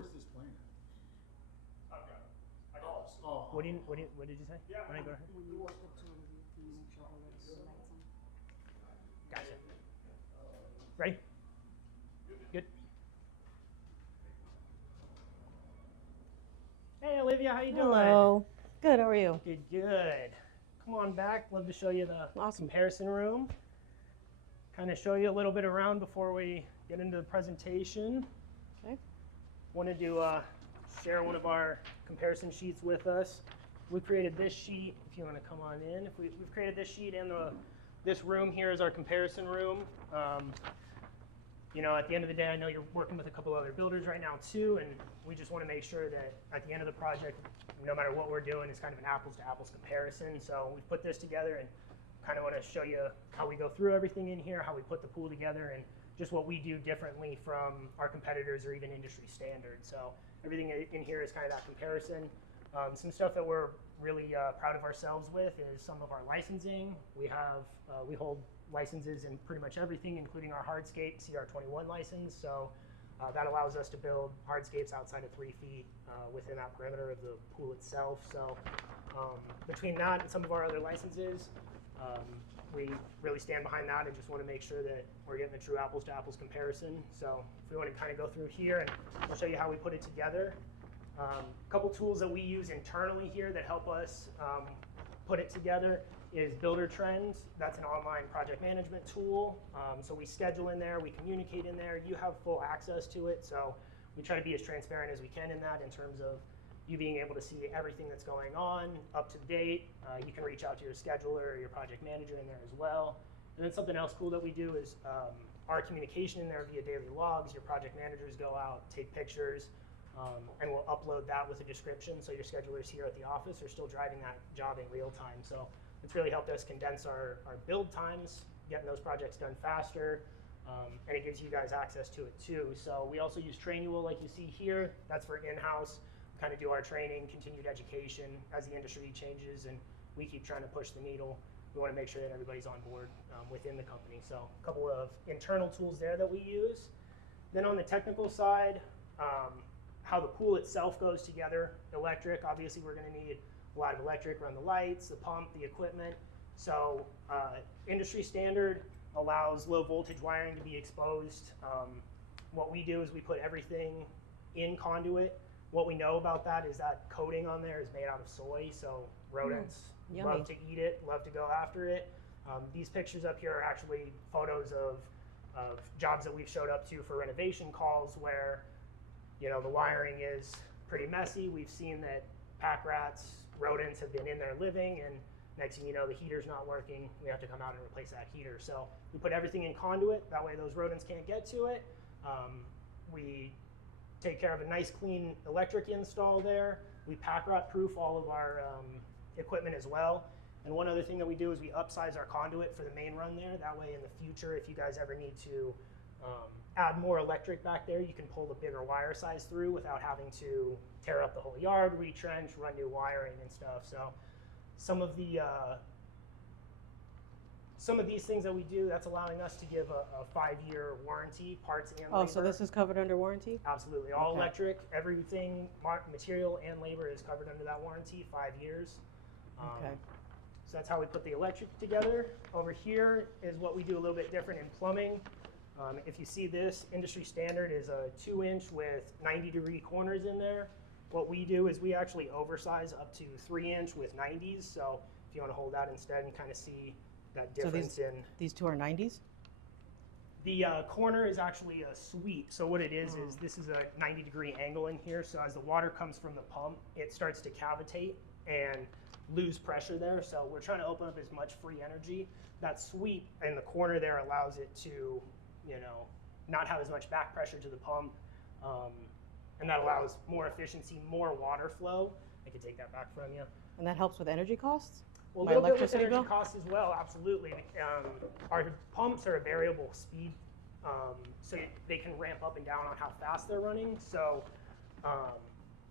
Where's this plan at? I've got it. I got it. Oh. What did you say? Yeah. When I go ahead? When you walk up to them, can you make sure they have the lights on? Gotcha. Ready? Good. Hey Olivia, how you doing? Hello. Good, how are you? Good, good. Come on back. Love to show you the Awesome. comparison room. Kind of show you a little bit around before we get into the presentation. Okay. Wanted to share one of our comparison sheets with us. We created this sheet, if you want to come on in. We've created this sheet, and this room here is our comparison room. You know, at the end of the day, I know you're working with a couple other builders right now too, and we just want to make sure that at the end of the project, no matter what we're doing, it's kind of an apples to apples comparison. So we've put this together and kind of want to show you how we go through everything in here, how we put the pool together, and just what we do differently from our competitors or even industry standard. So everything in here is kind of that comparison. Some stuff that we're really proud of ourselves with is some of our licensing. We hold licenses in pretty much everything, including our hardscape CR21 license. So that allows us to build hardscapes outside of 3 feet within that perimeter of the pool itself. So between that and some of our other licenses, we really stand behind that and just want to make sure that we're getting the true apples to apples comparison. So if we want to kind of go through here, and I'll show you how we put it together. A couple tools that we use internally here that help us put it together is Builder Trends. That's an online project management tool. So we schedule in there, we communicate in there. You have full access to it, so we try to be as transparent as we can in that in terms of you being able to see everything that's going on, up to date. You can reach out to your scheduler or your project manager in there as well. And then something else cool that we do is our communication in there via daily logs. Your project managers go out, take pictures, and we'll upload that with a description, so your schedulers here at the office are still driving that job in real time. So it's really helped us condense our build times, getting those projects done faster, and it gives you guys access to it too. So we also use Trainual like you see here. That's for in-house. We kind of do our training, continued education as the industry changes, and we keep trying to push the needle. We want to make sure that everybody's on board within the company. So a couple of internal tools there that we use. Then on the technical side, how the pool itself goes together. Electric, obviously we're going to need a lot of electric, run the lights, the pump, the equipment. So industry standard allows low voltage wiring to be exposed. What we do is we put everything in conduit. What we know about that is that coating on there is made out of soy, so rodents love to eat it, love to go after it. These pictures up here are actually photos of jobs that we've showed up to for renovation calls where, you know, the wiring is pretty messy. We've seen that pack rats, rodents have been in there living, and next thing you know, the heater's not working. We have to come out and replace that heater. So we put everything in conduit. That way those rodents can't get to it. We take care of a nice clean electric install there. We pack rat proof all of our equipment as well. And one other thing that we do is we upsize our conduit for the main run there. That way in the future, if you guys ever need to add more electric back there, you can pull the bigger wire size through without having to tear up the whole yard, retrench, run new wiring and stuff. So some of these things that we do, that's allowing us to give a 5-year warranty, parts and labor. Oh, so this is covered under warranty? Absolutely, all Okay. electric, everything, material and labor is covered under that warranty, 5 years. Okay. So that's how we put the electric together. Over here is what we do a little bit different in plumbing. If you see this, industry standard is a 2-inch with 90-degree corners in there. What we do is we actually oversize up to 3-inch with 90s. So if you want to hold that instead and kind of see that difference so in. These two are 90s? The corner is actually a sweep. So what it is this is a 90-degree angle in here. So as the water comes from the pump, it starts to cavitate and lose pressure there. So we're trying to open up as much free energy. That sweep in the corner there allows it to, you know, not have as much back pressure to the pump. And that allows more efficiency, more water flow. I can take that back from you. And that helps with energy costs? Well, a My little bit with electricity energy bill? costs as well, absolutely. Our pumps are a variable speed, so they can ramp up and down on how fast they're running. So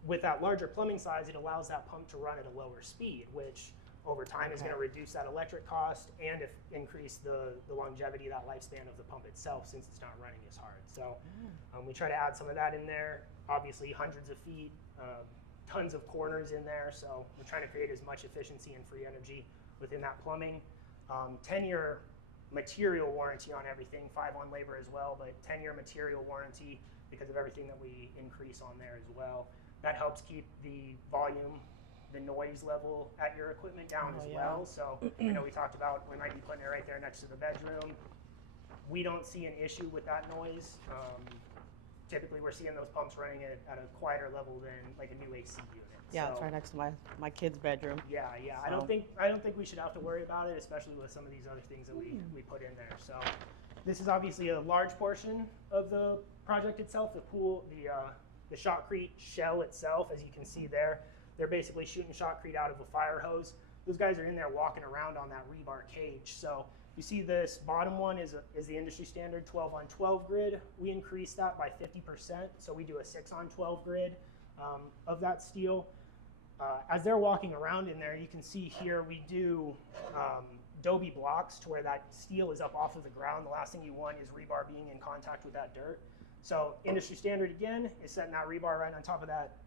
with that larger plumbing size, it allows that pump to run at a lower speed, which over time is going to reduce that electric cost and increase the longevity, that lifespan of the pump itself, since it's not running as hard. So we try to add some of that in there. obviously hundreds of feet, tons of corners in there, so we're trying to create as much efficiency and free energy within that plumbing. 10-year material warranty on everything, 5 on labor as well, but 10-year material warranty because of everything that we increase on there as well. That helps keep the volume, the noise level at your equipment down as well. So I know we talked about we might be putting it right there next to the bedroom. We don't see an issue with that noise. Typically, we're seeing those pumps running at a quieter level than like a new AC unit. Yeah, So, it's right next to my kid's bedroom. yeah. I So- don't think we should have to worry about it, especially with some of these other things that we put in there. So this is obviously a large portion of the project itself. The pool, the shotcrete shell itself, as you can see there, they're basically shooting shotcrete out of a fire hose. Those guys are in there walking around on that rebar cage. So you see this bottom one is the industry standard 12 on 12 grid. We increased that by 50%, so we do a 6 on 12 grid of that steel. As they're walking around in there, you can see here we do Dobie blocks to where that steel is up off of the ground. The last thing you want is rebar being in contact with that dirt. So industry standard again is setting that rebar right on top of that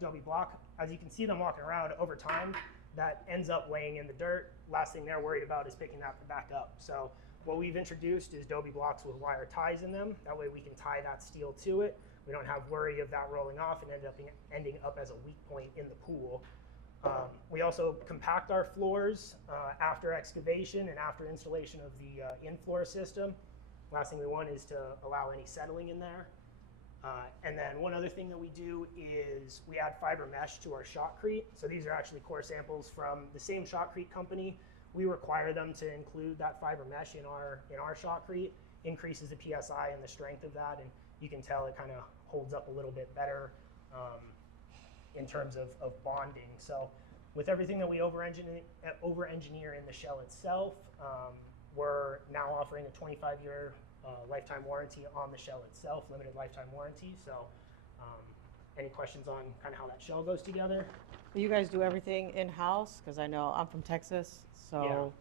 Dobie block. As you can see them walking around over time, that ends up laying in the dirt. Last thing they're worried about is picking that back up. So what we've introduced is Dobie blocks with wire ties in them. That way we can tie that steel to it. We don't have worry of that rolling off and ending up as a weak point in the pool. We also compact our floors after excavation and after installation of the in-floor system. Last thing we want is to allow any settling in there. And then one other thing that we do is we add fiber mesh to our shotcrete. So these are actually core samples from the same shotcrete company. We require them to include that fiber mesh in our shotcrete, increases the PSI and the strength of that, and you can tell it kind of holds up a little bit better in terms of bonding. So with everything that we over-engineer in the shell itself, we're now offering a 25-year lifetime warranty on the shell itself, limited lifetime warranty. So any questions on kind of how that shell goes together? You guys do everything in-house? Because I know I'm from Texas, so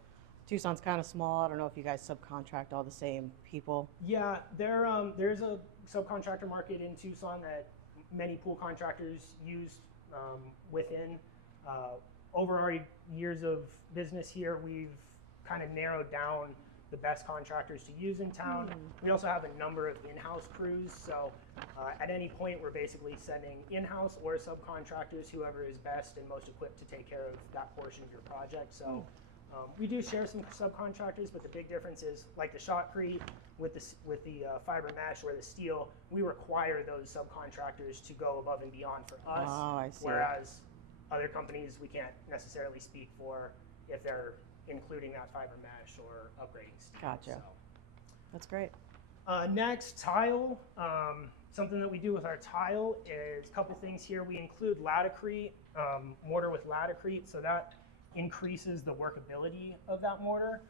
Tucson's kind of small. I don't know if you guys subcontract all the same people. Yeah, there's a subcontractor market in Tucson that many pool contractors use within. Over our years of business here, we've kind of narrowed down the best contractors to use in town. We also have a number of in-house crews, so at any point we're basically sending in-house or subcontractors, whoever is best and most equipped to take care of that portion of your project. So we do share some subcontractors, but the big difference is like the shotcrete with the fiber mesh or the steel, we require those subcontractors to go above and beyond for us. Oh, I see. Whereas other companies we can't necessarily speak for if they're including that fiber mesh or upgrading steel. Gotcha. So. That's great. Next, tile. Something that we do with our tile is a couple things here. We include latticrete, mortar with latticrete, so that increases the workability of that mortar.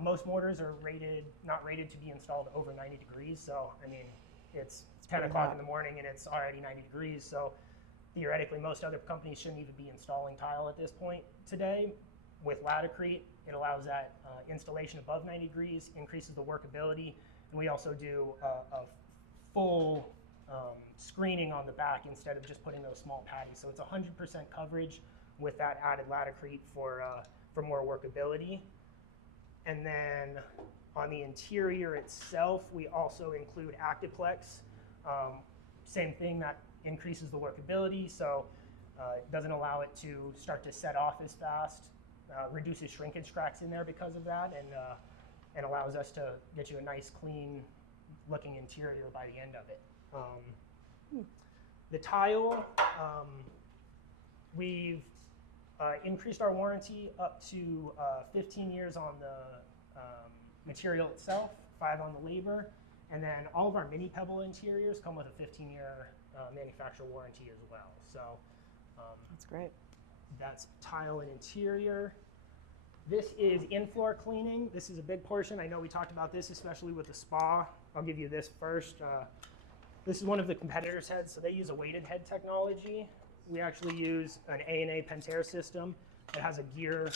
Most mortars are not rated to be installed over 90 degrees, so I mean, it's 10 pretty o'clock hot. in the morning and it's already 90 degrees, so theoretically most other companies shouldn't even be installing tile at this point today. With latticrete, it allows that installation above 90 degrees, increases the workability, and we also do a full screening on the back instead of just putting those small patties. So it's 100% coverage with that added latticrete for more workability. And then on the interior itself, we also include Actiplex. Same thing, that increases the workability, so it doesn't allow it to start to set off as fast. Reduces shrinkage cracks in there because of that, and allows us to get you a nice, clean looking interior by the end of it. The tile, we've increased our warranty up to 15 years on the material itself, 5 on the labor, and then all of our mini pebble interiors come with a 15-year manufacturer warranty as well. So That's great. that's tile and interior. This is in-floor cleaning. This is a big portion. I know we talked about this, especially with the spa. I'll give you this first. This is one of the competitors' heads, so they use a weighted head technology. We actually use an A&A Pentair system. It has a gear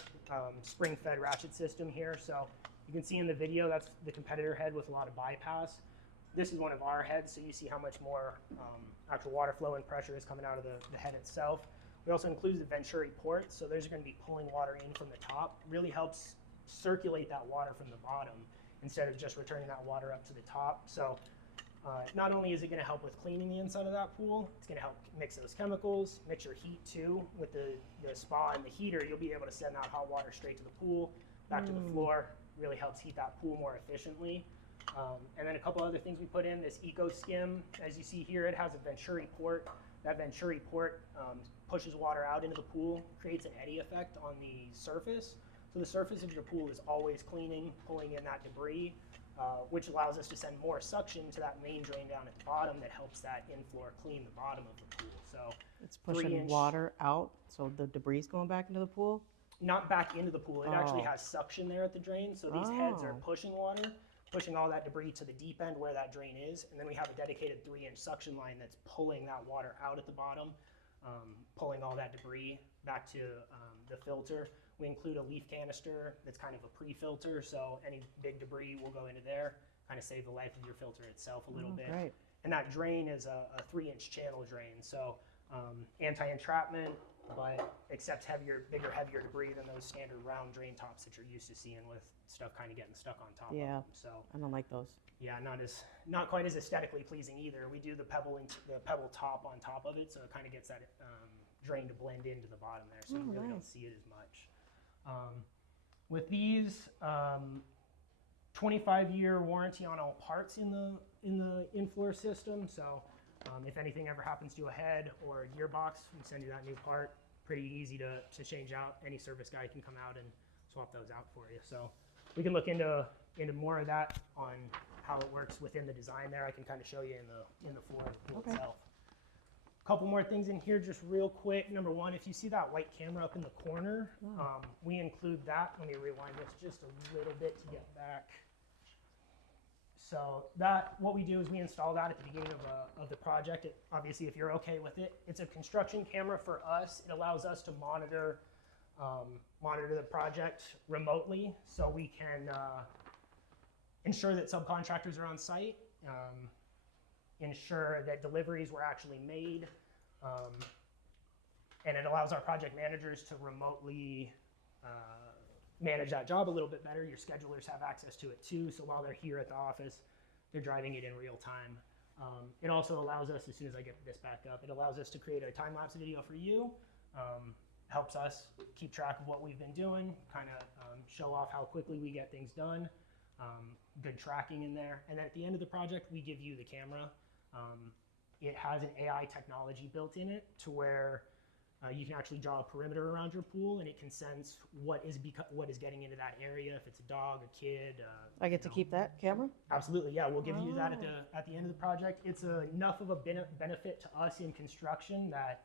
spring-fed ratchet system here. So you can see in the video, that's the competitor head with a lot of bypass. This is one of our heads, so you see how much more actual water flow and pressure is coming out of the head itself. We also include the venturi ports, so those are going to be pulling water in from the top. Really helps circulate that water from the bottom instead of just returning that water up to the top. So not only is it going to help with cleaning the inside of that pool, it's going to help mix those chemicals, mix your heat too. With the spa and the heater, you'll be able to send that hot water straight to the pool, back to the floor. Really helps heat that pool more efficiently. And then a couple other things we put in, this Eco Skim, as you see here, it has a venturi port. That venturi port pushes water out into the pool, creates an eddy effect on the surface. So the surface of your pool is always cleaning, pulling in that debris, which allows us to send more suction to that main drain down at the bottom that helps that in-floor clean the bottom of the pool. So It's pushing water out, so the debris is going back into the pool? not back into the pool. It actually has suction there at the drain. So these heads are pushing water, pushing all that debris to the deep end where that drain is. And then we have a dedicated 3-inch suction line that's pulling that water out at the bottom, pulling all that debris back to the filter. We include a leaf canister that's kind of a pre-filter, so any big debris will go into there, kind of save the life of your filter itself a little bit. Great. And that drain is a 3-inch channel drain, so anti-entrapment, but accepts bigger, heavier debris than those standard round drain tops that you're used to seeing with stuff kind of getting stuck on top of them. So I don't like those. yeah, not quite as aesthetically pleasing either. We do the pebble top on top of it, so it kind of gets that drain to blend into the bottom there, so you really don't see it as much. With these, 25-year warranty on all parts in the in-floor system. So if anything ever happens to a head or a gearbox, we send you that new part. Pretty easy to change out. Any service guy can come out and swap those out for you. So we can look into more of that on how it works within the design there. I can kind of show you in the floor of the pool itself. A couple more things in here just real quick. Number one, if you see that white camera up in the corner, we include that. Let me rewind this just a little bit to get back. So what we do is we install that at the beginning of the project. Obviously, if you're okay with it, it's a construction camera for us. It allows us to monitor the project remotely, so we can ensure that subcontractors are on site, ensure that deliveries were actually made, and it allows our project managers to remotely manage that job a little bit better. Your schedulers have access to it too, so while they're here at the office, they're driving it in real time. It also allows us, as soon as I get this back up, it allows us to create a time-lapse video for you. Helps us keep track of what we've been doing, kind of show off how quickly we get things done. Good tracking in there. And then at the end of the project, we give you the camera. It has an AI technology built in it to where you can actually draw a perimeter around your pool, and it can sense what is getting into that area. If it's a dog, a kid. I get to keep that camera? Absolutely, yeah. We'll give you that at the end of the project. It's enough of a benefit to us in construction that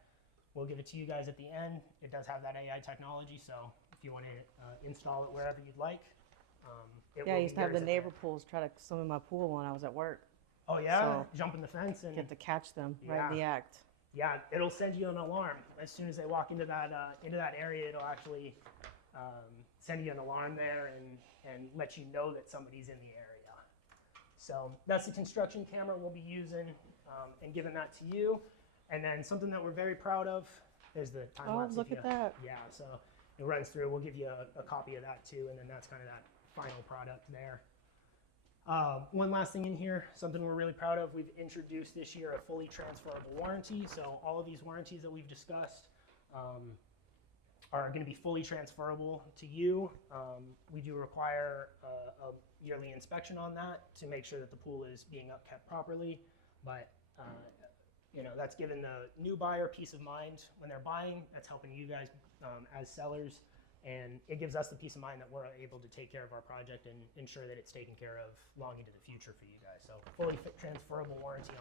we'll give it to you guys at the end. It does have that AI technology, so if you want to install it wherever you'd like. I used to have the neighbor pools try to swim in my pool when I was at work. Oh yeah, So, jumping the fence and Get to catch them right in the act. yeah, it'll send you an alarm as soon as they walk into that area. It'll actually send you an alarm there and let you know that somebody's in the area. So that's the construction camera we'll be using and giving that to you. And then something that we're very proud of is the time lapse. Look at that. Yeah, so it runs through. We'll give you a copy of that too, and then that's kind of that final product there. One last thing in here, something we're really proud of. We've introduced this year a fully transferable warranty. So all of these warranties that we've discussed are going to be fully transferable to you. We do require a yearly inspection on that to make sure that the pool is being upkept properly. But that's giving the new buyer peace of mind when they're buying. That's helping you guys as sellers. And it gives us the peace of mind that we're able to take care of our project and ensure that it's taken care of long into the future for you guys. So fully transferable warranty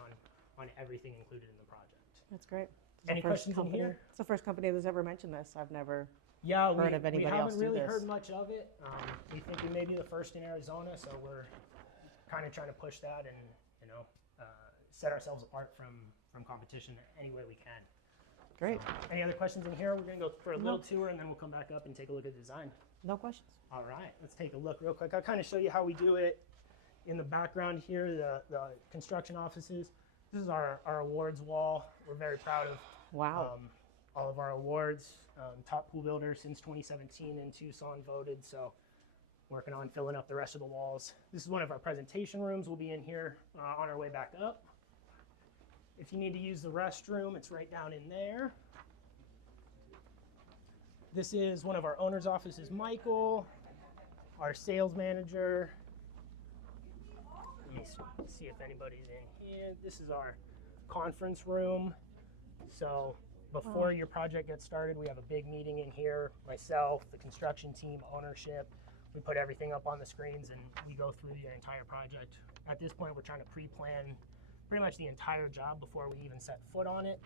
on everything included in the project. That's great. Any questions in here? It's the first company that's ever mentioned this. I've never heard of anybody we else haven't do really this. heard much of it. We think we may be the first in Arizona, so we're kind of trying to push that and set ourselves apart from competition any way we can. Great. So, any other questions in here? We're going to go for a little tour, and then we'll come back up and take a look at the design. No questions. All right, let's take a look real quick. I'll kind of show you how we do it in the background here, the construction offices. This is our awards wall. We're very proud of Wow. all of our awards. Top pool builder since 2017 in Tucson voted, so working on filling up the rest of the walls. This is one of our presentation rooms. We'll be in here on our way back up. If you need to use the restroom, it's right down in there. This is one of our owner's offices, Michael, our sales manager. Let me see if anybody's in here. This is our conference room. So before your project gets started, we have a big meeting in here. Myself, the construction team, ownership. We put everything up on the screens and we go through your entire project. At this point, we're trying to pre-plan pretty much the entire job before we even set foot on it.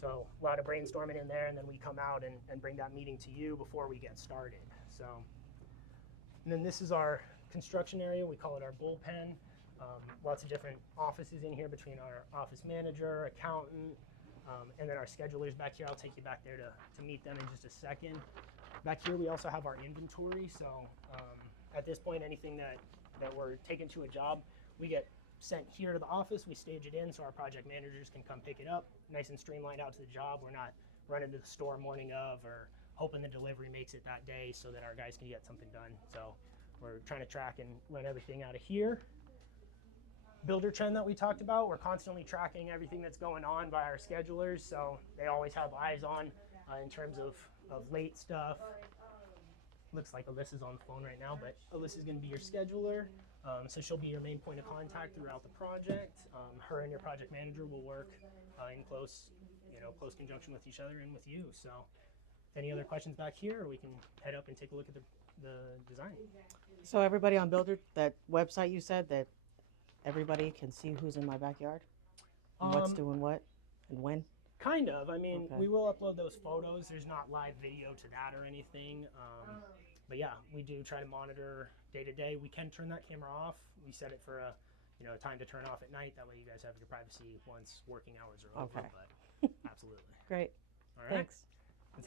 So a lot of brainstorming in there, and then we come out and bring that meeting to you before we get started. So, and then this is our construction area. We call it our bullpen. Lots of different offices in here between our office manager, accountant, and then our schedulers back here. I'll take you back there to meet them in just a second. Back here we also have our inventory. So at this point, anything that we're taking to a job, we get sent here to the office, we stage it in so our project managers can come pick it up, nice and streamlined out to the job. We're not running to the store morning of or hoping the delivery makes it that day so that our guys can get something done. So we're trying to track and run everything out of here. Builder trend that we talked about, we're constantly tracking everything that's going on by our schedulers, so they always have eyes on in terms of late stuff. Looks like Alyssa's on the phone right now, but Alyssa's going to be your scheduler, so she'll be your main point of contact throughout the project. Her and your project manager will work in close conjunction with each other and with you. So any other questions back here, or we can head up and take a look at the design. So everybody on Builder, that website you said that everybody can see who's in my backyard and what's doing what and when? Kind of. I mean, Okay. we will upload those photos. There's not live video to that or anything. But yeah, we do try to monitor day to day. We can turn that camera off. We set it for a time to turn off at night. That way you guys have your privacy once working hours are over. Okay. But absolutely. Great. All right. Thanks.